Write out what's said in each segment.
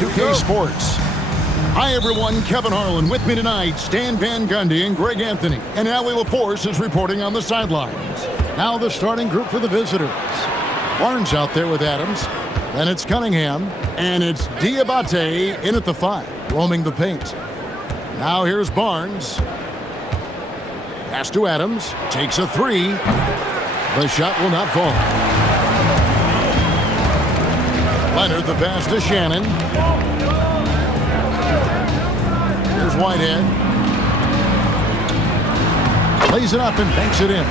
2K Sports. Hi, everyone. Kevin Harlan with me tonight. Stan Van Gundy and Greg Anthony. And Allie LaForce is reporting on the sidelines. Now the starting group for the visitors. Barnes out there with Adams. Then it's Cunningham. And it's Diabate in at the 5, roaming the paint. Now here's Barnes. Pass to Adams. Takes a 3. The shot will not fall. Leonard the pass to Shannon. Here's Whitehead. Plays it up and banks it in.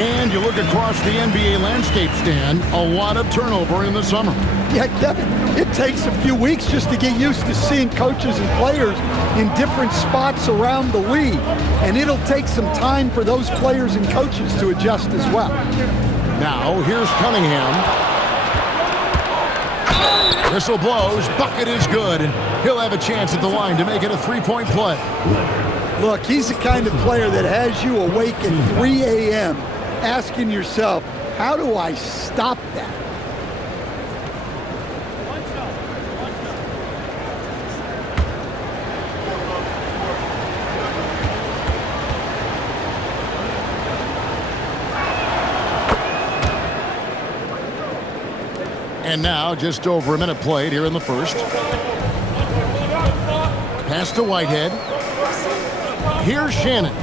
And you look across the NBA landscape, Stan, a lot of turnover in the summer. Yeah, Kevin, it takes a few weeks just to get used to seeing coaches and players in different spots around the league. And it'll take some time for those players and coaches to adjust as well. Now, here's Cunningham. Whistle blows, bucket is good, and he'll have a chance at the line to make it a 3-point play. Look, he's the kind of player that has you awake at 3 a.m. asking yourself, how do I stop that? And now, just over a minute played here in the first. Pass to Whitehead. Here's Shannon.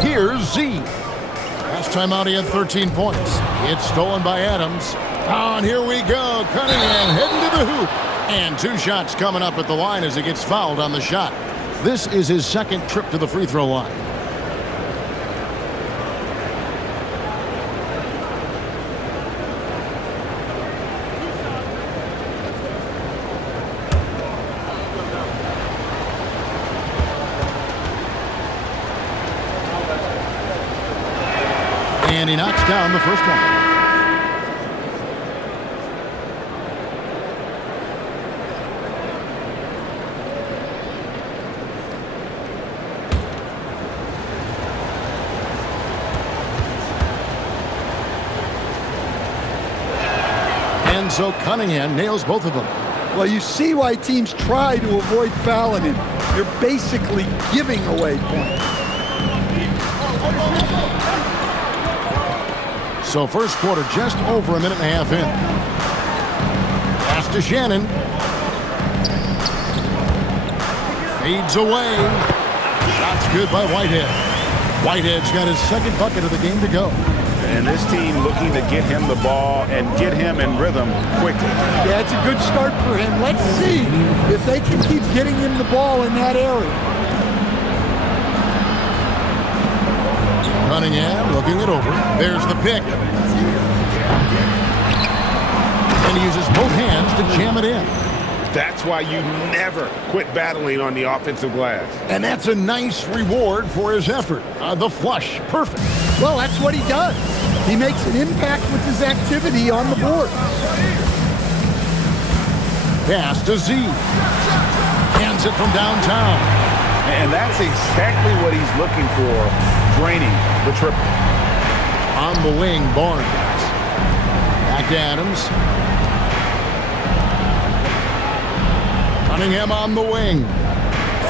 Here's Z. Last time out he had 13 points. It's stolen by Adams. Oh, and here we go. Cunningham heading to the hoop. And 2 shots coming up at the line as he gets fouled on the shot. This is his second trip to the free throw line. And he knocks down the first one. And so Cunningham nails both of them. Well, you see why teams try to avoid fouling him. You're basically giving away points. So first quarter just over a minute and a half in. Pass to Shannon. Fades away. Shot's good by Whitehead. Whitehead's got his second bucket of the game to go. And this team looking to get him the ball and get him in rhythm quickly. Yeah, it's a good start for him. Let's see if they can keep getting him the ball in that area. Cunningham looking it over. There's the pick. And he uses both hands to jam it in. That's why you never quit battling on the offensive glass. And that's a nice reward for his effort. The flush, perfect. Well, that's what he does. He makes an impact with his activity on the board. Pass to Z. Hands it from downtown. And that's exactly what he's looking for, draining the triple. On the wing, Barnes. Back to Adams. Cunningham on the wing.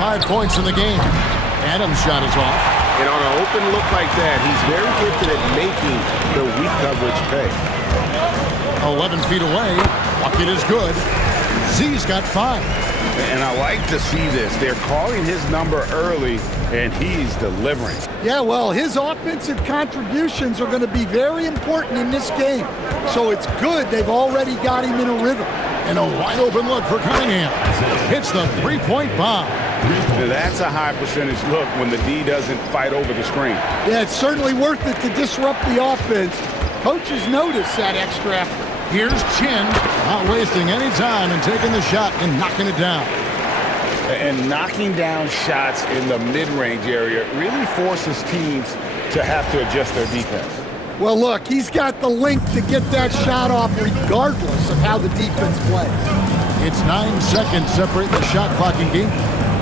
5 points in the game. Adams' shot is off. And on an open look like that, he's very gifted at making the weak coverage pay. 11 feet away. Bucket is good. Z's got 5. And I like to see this. They're calling his number early, and he's delivering. Yeah, well, his offensive contributions are going to be very important in this game. So it's good they've already got him in a rhythm. And a wide open look for Cunningham. Hits the 3-point bomb. That's a high percentage look when the D doesn't fight over the screen. Yeah, it's certainly worth it to disrupt the offense. Coaches notice that extra effort. Here's Chin, not wasting any time and taking the shot and knocking it down. And knocking down shots in the mid-range area really forces teams to have to adjust their defense. Well, look, he's got the length to get that shot off regardless of how the defense plays. It's 9 seconds separating the shot clock in game.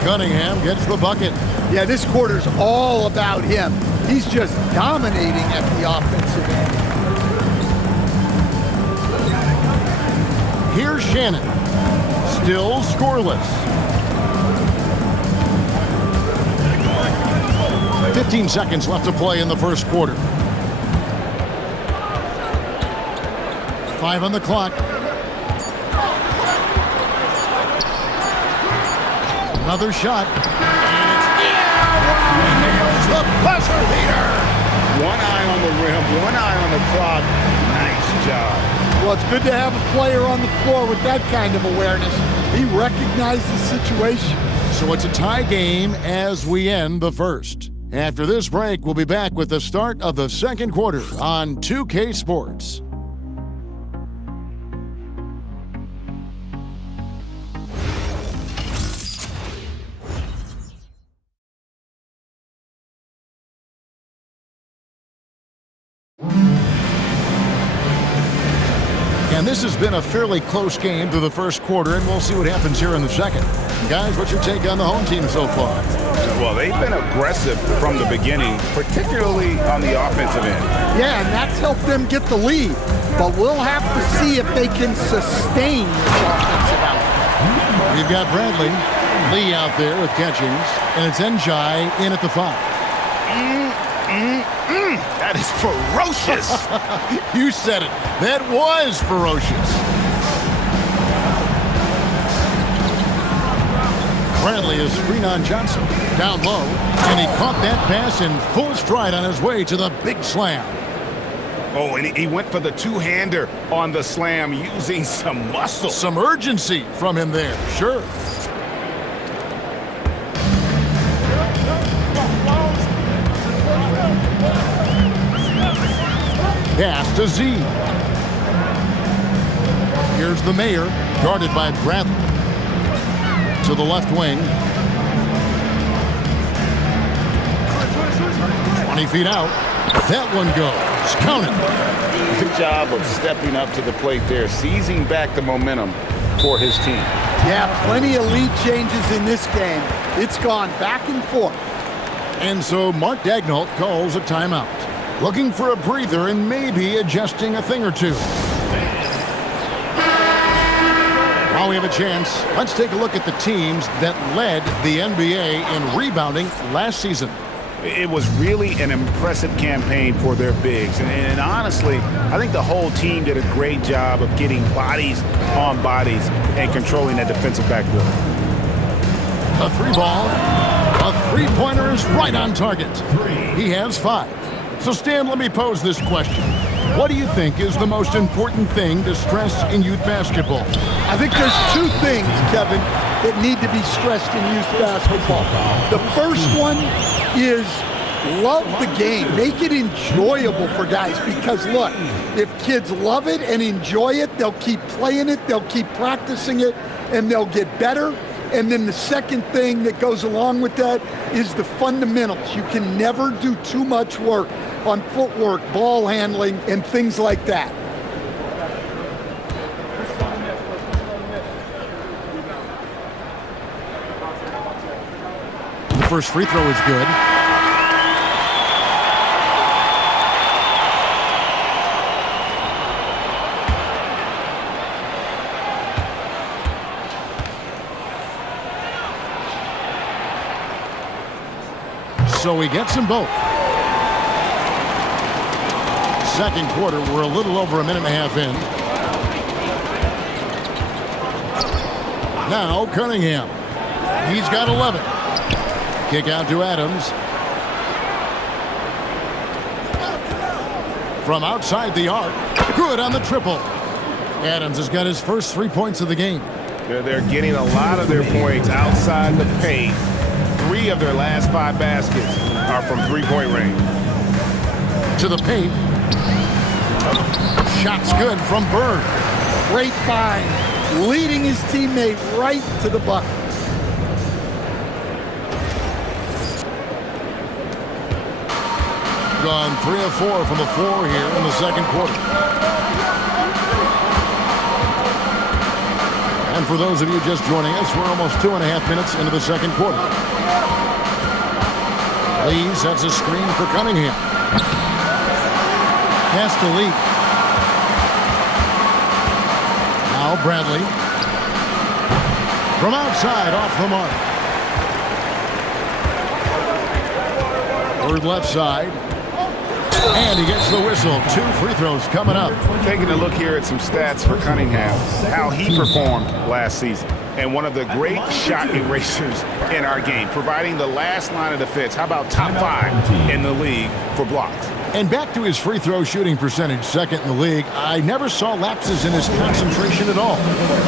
Cunningham gets the bucket. Yeah, this quarter's all about him. He's just dominating at the offensive end. Here's Shannon. Still scoreless. 15 seconds left to play in the first quarter. 5 on the clock. Another shot. And it's he nails the buzzer beater. One eye on the rim, one eye on the clock. Nice job. Well, it's good to have a player on the floor with that kind of awareness. He recognized the situation. So it's a tie game as we end the first. After this break, we'll be back with the start of the second quarter on 2K Sports. And this has been a fairly close game through the first quarter, and we'll see what happens here in the second. Guys, what's your take on the home team so far? Well, they've been aggressive from the beginning, particularly on the offensive end. Yeah, and that's helped them get the lead. But we'll have to see if they can sustain this offensive output. We've got Bradley, Lee out there with catchings, and it's Njai in at the 5. That is ferocious. You said it. That was ferocious. Bradley is screen on Johnson. Down low, and he caught that pass in full stride on his way to the big slam. Oh, and he went for the two-hander on the slam using some muscle. Some urgency from him there, sure. Pass to Z. Here's the Mayor, guarded by Bradley. To the left wing. 20 feet out. That one goes. Count it. Good job of stepping up to the plate there, seizing back the momentum for his team. Yeah, plenty of lead changes in this game. It's gone back and forth. And so Mark Daigneault calls a timeout. Looking for a breather and maybe adjusting a thing or two. While we have a chance, let's take a look at the teams that led the NBA in rebounding last season. It was really an impressive campaign for their bigs. And honestly, I think the whole team did a great job of getting bodies on bodies and controlling that defensive backboard. A 3-ball. A three-pointer is right on target. He has 5. So, Stan, let me pose this question. What do you think is the most important thing to stress in youth basketball? I think there's 2 things, Kevin, that need to be stressed in youth basketball. The first one is love the game. Make it enjoyable for guys because, look, if kids love it and enjoy it, they'll keep playing it, they'll keep practicing it, and they'll get better. And then the second thing that goes along with that is the fundamentals. You can never do too much work on footwork, ball handling, and things like that. The first free throw is good. So he gets them both. Second quarter, we're a little over a minute and a half in. Now Cunningham. He's got 11. Kick out to Adams. From outside the arc. Good on the triple. Adams has got his first 3 points of the game. They're getting a lot of their points outside the paint. 3 of their last 5 baskets are from three-point range. To the paint. Shot's good from Bird. Great find, leading his teammate right to the bucket. Gone 3 of 4 from the floor here in the second quarter. And for those of you just joining us, we're almost 2.5 minutes into the second quarter. Lee sets a screen for Cunningham. Pass to Lee. Now Bradley. From outside, off the mark. Bird left side. And he gets the whistle. 2 free throws coming up. Taking a look here at some stats for Cunningham, how he performed last season. And one of the great shot erasers in our game, providing the last line of defense. How about top 5 in the league for blocks? And back to his free throw shooting percentage, second in the league. I never saw lapses in his concentration at all.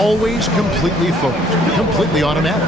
Always completely focused, completely automatic.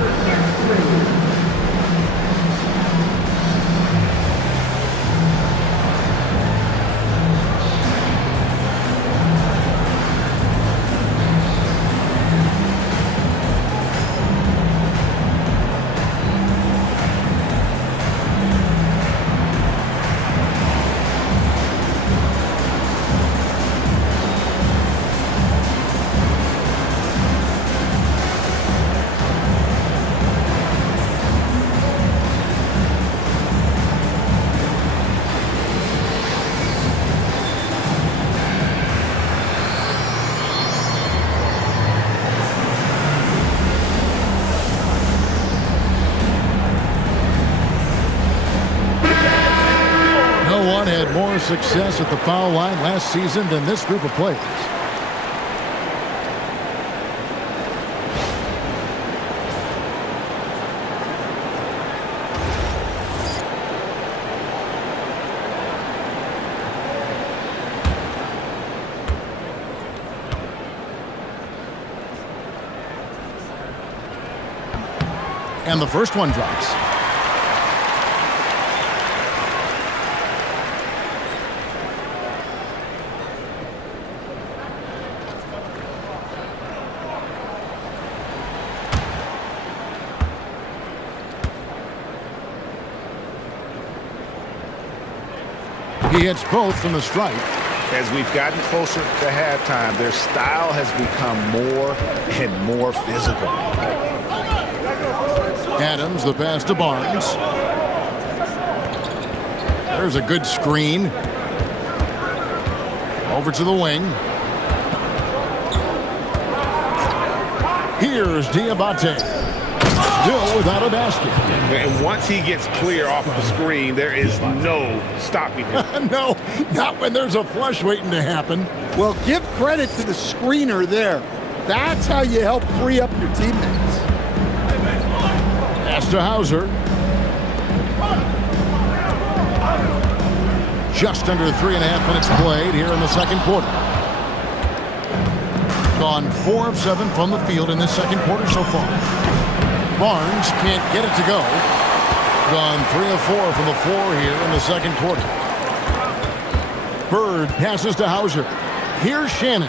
Had more success at the foul line last season than this group of players. And the first one drops. He hits both from the stripe. As we've gotten closer to halftime, their style has become more and more physical. Adams, the pass to Barnes. There's a good screen. Over to the wing. Here's Diabate. Still without a basket. And once he gets clear off of the screen, there is no stopping him. No, not when there's a flush waiting to happen. Well, give credit to the screener there. That's how you help free up your teammates. Pass to Hauser. Just under 3.5 minutes played here in the second quarter. Gone 4 of 7 from the field in this second quarter so far. Barnes can't get it to go. Gone 3 of 4 from the floor here in the second quarter. Bird passes to Hauser. Here's Shannon.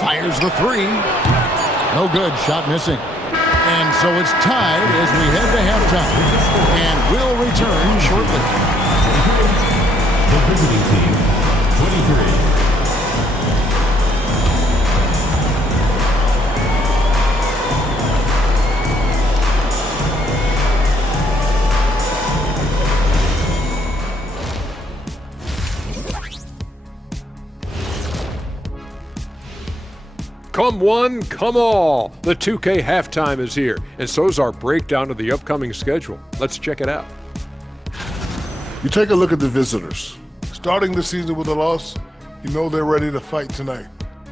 Fires the 3. No good. Shot missing. And so it's tied as we head to halftime. And we'll return shortly. The visiting team, 23. Come one, come all. The 2K halftime is here, and so's our breakdown of the upcoming schedule. Let's check it out. You take a look at the visitors. Starting the season with a loss, you know they're ready to fight tonight.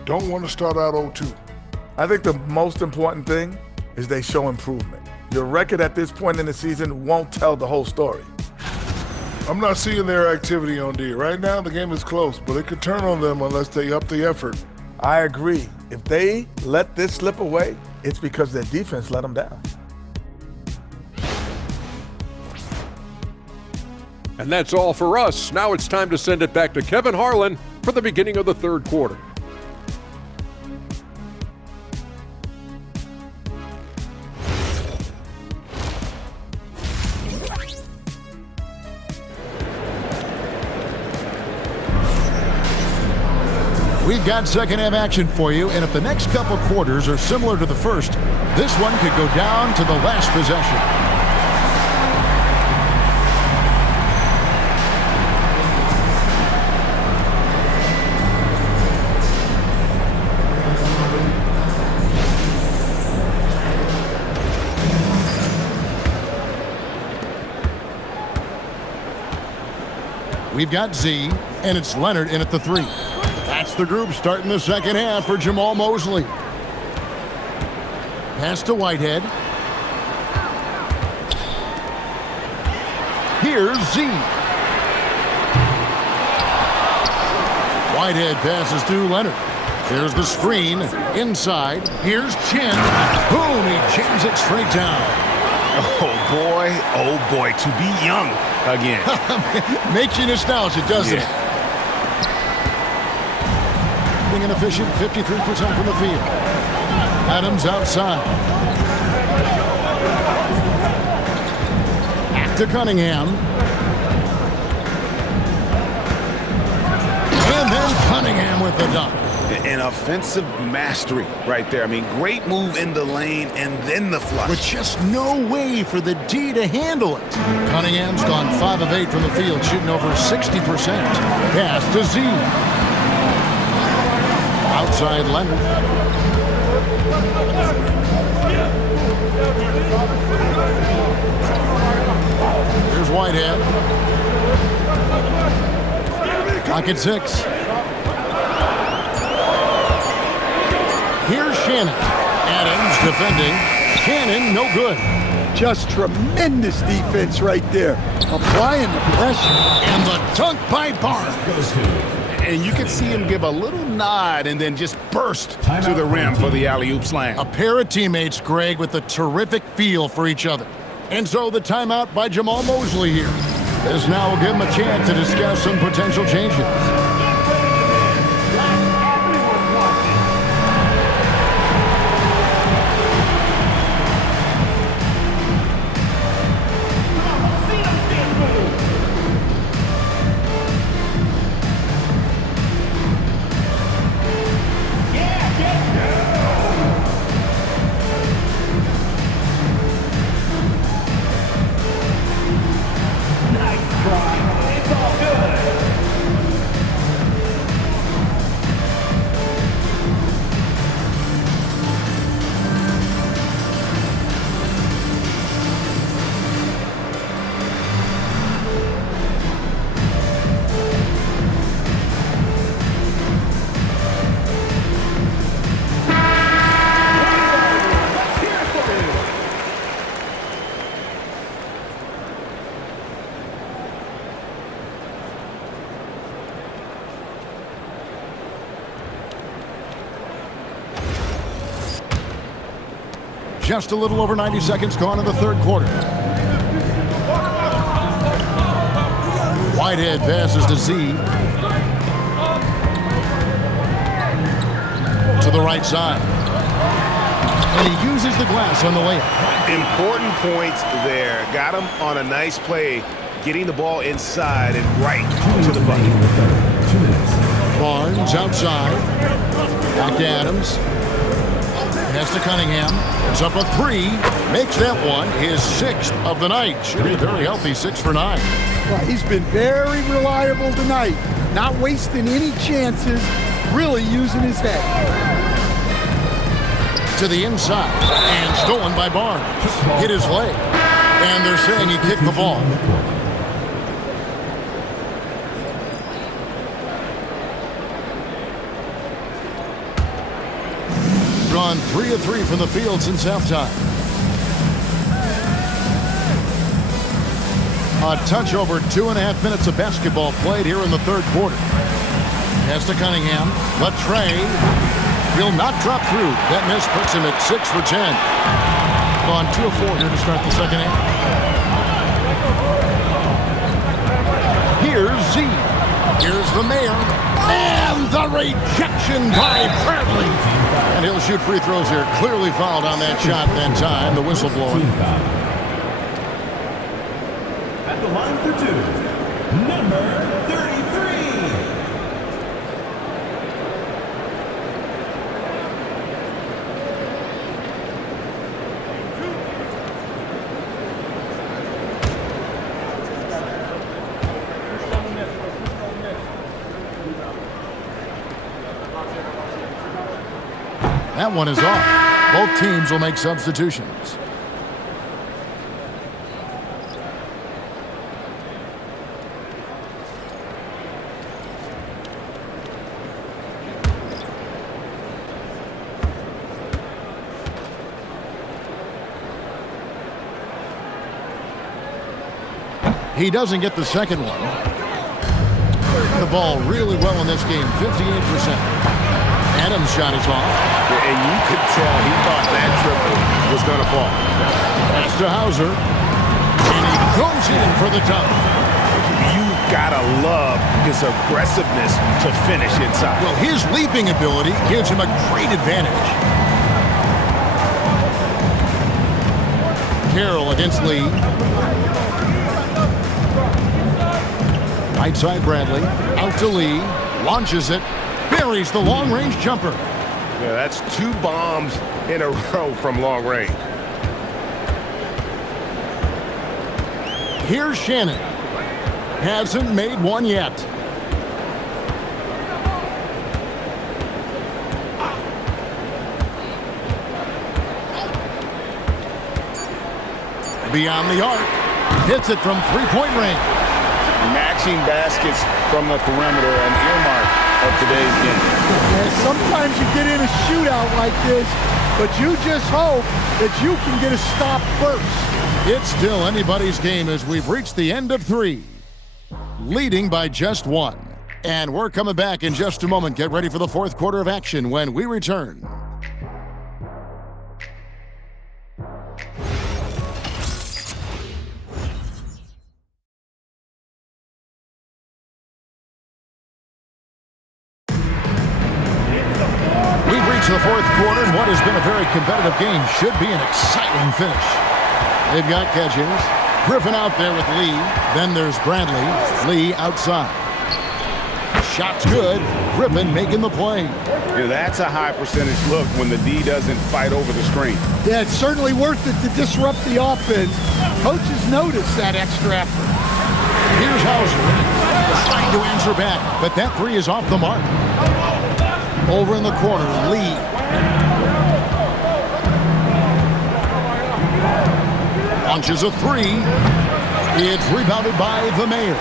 Don't want to start out 0-2. I think the most important thing is they show improvement. Your record at this point in the season won't tell the whole story. I'm not seeing their activity on D. Right now, the game is close, but it could turn on them unless they up the effort. I agree. If they let this slip away, it's because their defense let them down. And that's all for us. Now it's time to send it back to Kevin Harlan for the beginning of the third quarter. We've got second half action for you, and if the next couple quarters are similar to the first, this one could go down to the last possession. We've got Z, and it's Leonard in at the 3. That's the group starting the second half for Jamal Mosley. Pass to Whitehead. Here's Z. Whitehead passes to Leonard. There's the screen. Inside. Here's Chin. Boom! He jams it straight down. Oh boy, to be young again. Makes you nostalgic, doesn't it? Being an efficient 53% from the field. Adams outside. Back to Cunningham. And then Cunningham with the dunk. An offensive mastery right there. I mean, great move in the lane and then the flush. With just no way for the D to handle it. Cunningham's gone 5 of 8 from the field, shooting over 60%. Pass to Z. Outside Leonard. Here's Whitehead. Clock at 6. Here's Shannon. Adams defending. Shannon, no good. Just tremendous defense right there. Applying the pressure. And the dunk by Barnes. And you could see him give a little nod and then just burst to the rim for the alley-oop slam. A pair of teammates, Greg, with a terrific feel for each other. And so the timeout by Jamal Mosley here. This now will give him a chance to discuss some potential changes. Just a little over 90 seconds gone in the third quarter. Whitehead passes to Z. To the right side. And he uses the glass on the layup. Important points there. Got him on a nice play, getting the ball inside and right to the bucket. Barnes outside. Back to Adams. Pass to Cunningham. It's up a 3. Makes that one his 6th of the night. Should be a very healthy 6 for 9. Well, he's been very reliable tonight. Not wasting any chances. Really using his head. To the inside. And stolen by Barnes. Hit his leg. And they're saying he kicked the ball. Gone 3 of 3 from the field since halftime. A touch over 2.5 minutes of basketball played here in the third quarter. Pass to Cunningham. Latre. Will not drop through. That miss puts him at 6 for 10. Gone 2 of 4 here to start the second half. Here's Z. Here's the mayor. And the rejection by Bradley. And he'll shoot free throws here. Clearly fouled on that shot that time. The whistle blowing. At the line for 2, number 33. That one is off. Both teams will make substitutions. He doesn't get the second one. The ball really well in this game, 58%. Adams' shot is off. And you could tell he thought that triple was going to fall. Pass to Hauser. And he goes in for the dunk. You've got to love his aggressiveness to finish inside. Well, his leaping ability gives him a great advantage. Carroll against Lee. Right side Bradley. Out to Lee. Launches it. Buries the long-range jumper. Yeah, that's 2 bombs in a row from long range. Here's Shannon. Hasn't made one yet. Beyond the arc. Hits it from three-point range. Matching baskets from the perimeter, an earmark of today's game. And sometimes you get in a shootout like this, but you just hope that you can get a stop first. It's still anybody's game as we've reached the end of 3. Leading by just 1. And we're coming back in just a moment. Get ready for the 4th quarter of action when we return. The 4th quarter, and what has been a very competitive game should be an exciting finish. They've got Catchings. Griffin out there with Lee. Then there's Bradley. Lee outside. Shot's good. Griffin making the play. Yeah, that's a high percentage look when the D doesn't fight over the screen. Yeah, it's certainly worth it to disrupt the offense. Coaches notice that extra effort. Here's Hauser. Trying to answer back, but that 3 is off the mark. Over in the corner, Lee. Launches a 3. It's rebounded by the Mayor.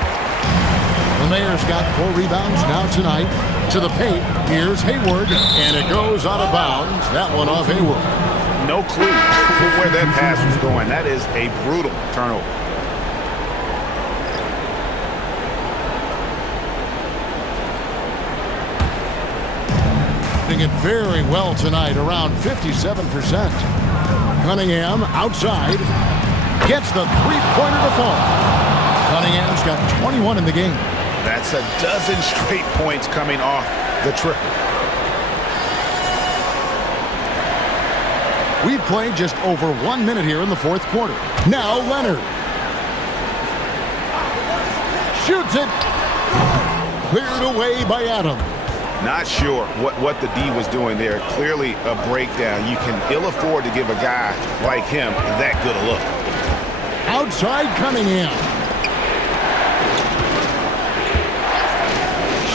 The Mayor's got 4 rebounds now tonight. To the paint, here's Hayward, and it goes out of bounds. That one off Hayward. No clue where that pass was going. That is a brutal turnover. It very well tonight, around 57%. Cunningham outside, gets the three-pointer to fall. Cunningham's got 21 in the game. That's a dozen straight points coming off the triple. We've played just over 1 minute here in the 4th quarter. Now Leonard. Shoots it. Cleared away by Adams. Not sure what the D was doing there. Clearly a breakdown. You can ill afford to give a guy like him that good a look. Outside Cunningham.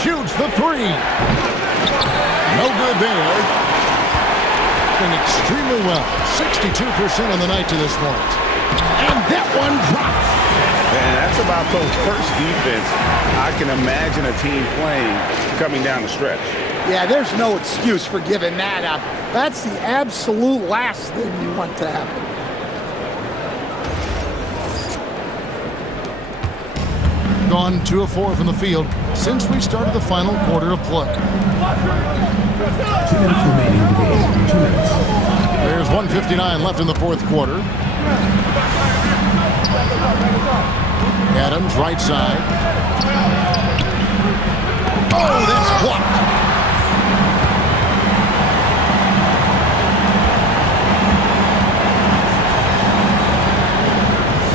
Shoots the 3. No good there. Doing extremely well. 62% on the night to this point. And that one drops. And that's about the worst defense I can imagine a team playing coming down the stretch. Yeah, there's no excuse for giving that up. That's the absolute last thing you want to happen. Gone 2 of 4 from the field since we started the final quarter of play. 2 minutes remaining in the game. 2 minutes. There's 1:59 left in the 4th quarter. Adams, right side. Oh, that's blocked.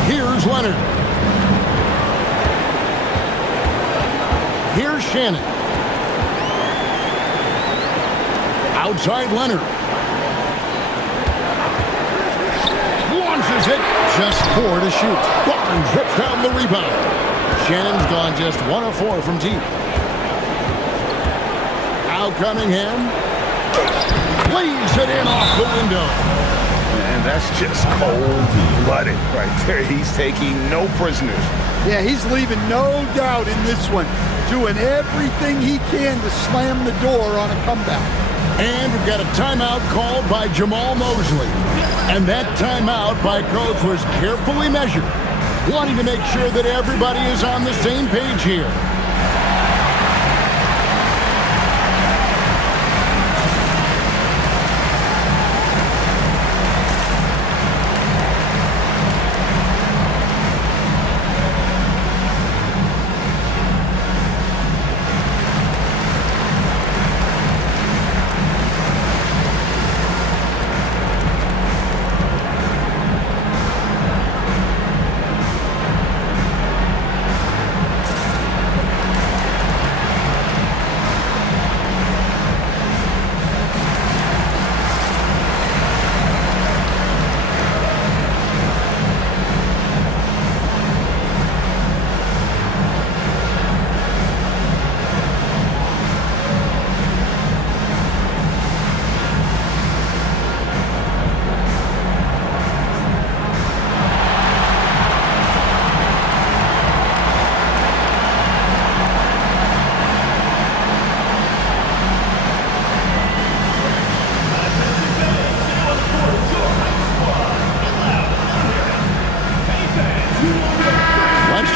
Here's Leonard. Here's Shannon. Outside Leonard. Launches it. Just 4 to shoot. Barnes rips down the rebound. Shannon's gone just 1 of 4 from deep. Now Cunningham. Lays it in off the window. And that's just cold-blooded right there. He's taking no prisoners. Yeah, he's leaving no doubt in this one. Doing everything he can to slam the door on a comeback. And we've got a timeout called by Jamal Mosley. And that timeout by Coach was carefully measured. wanting to make sure that everybody is on the same page here.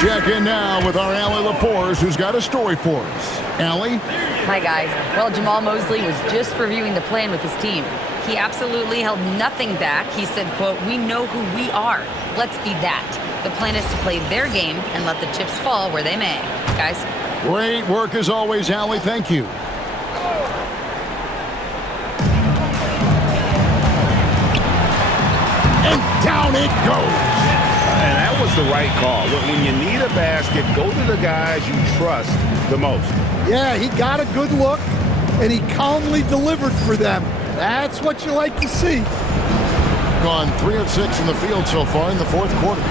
Check in now with our Allie LaForce, who's got a story for us. Allie? Hi, guys. Well, Jamal Mosley was just reviewing the plan with his team. He absolutely held nothing back. He said, quote, "We know who we are. Let's be that." The plan is to play their game and let the chips fall where they may. Guys? Great work as always, Allie. Thank you. And down it goes. And that was the right call. When you need a basket, go to the guys you trust the most. Yeah, he got a good look, and he calmly delivered for them. That's what you like to see. Gone 3 of 6 in the field so far in the fourth quarter.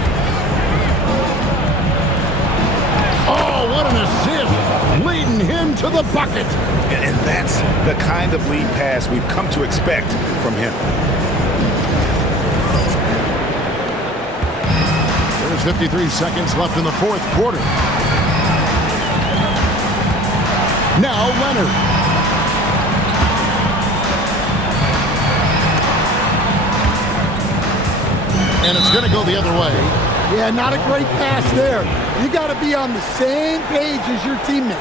Oh, what an assist, leading him to the bucket. And that's the kind of lead pass we've come to expect from him. There's 53 seconds left in the fourth quarter. Now Leonard. And it's going to go the other way. Yeah, not a great pass there. You got to be on the same page as your teammates.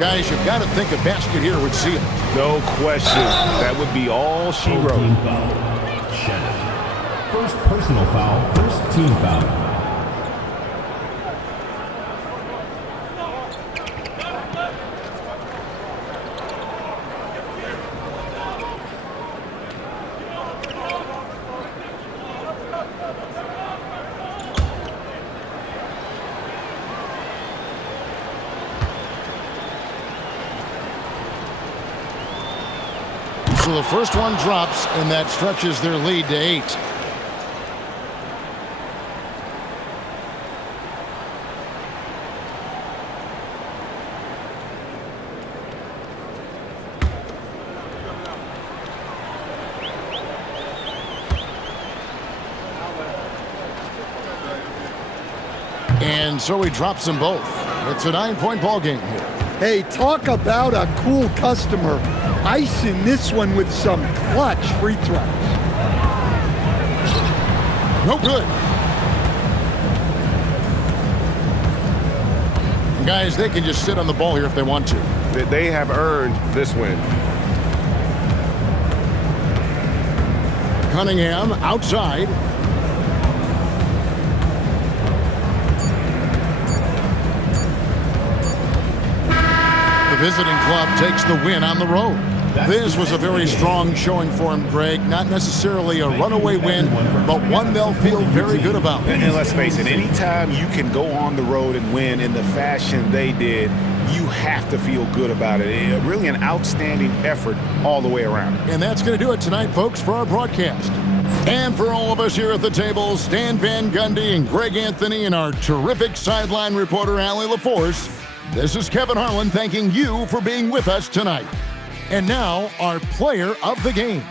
Guys, you've got to think a basket here would seal it. No question. That would be all she wrote. Team foul. Shannon. First personal foul, first team foul. So the first one drops, and that stretches their lead to 8. And so he drops them both. It's a 9-point ball game here. Hey, talk about a cool customer. Icing this one with some clutch free throws. No good. And guys, they can just sit on the ball here if they want to. They have earned this win. Cunningham outside. The visiting club takes the win on the road. This was a very strong showing for him, Greg. Not necessarily a runaway win, but one they'll feel very good about. And let's face it, anytime you can go on the road and win in the fashion they did, you have to feel good about it. Really an outstanding effort all the way around. And that's going to do it tonight, folks, for our broadcast. And for all of us here at the table, Stan Van Gundy and Greg Anthony and our terrific sideline reporter, Allie LaForce, this is Kevin Harlan thanking you for being with us tonight. And now, our player of the game.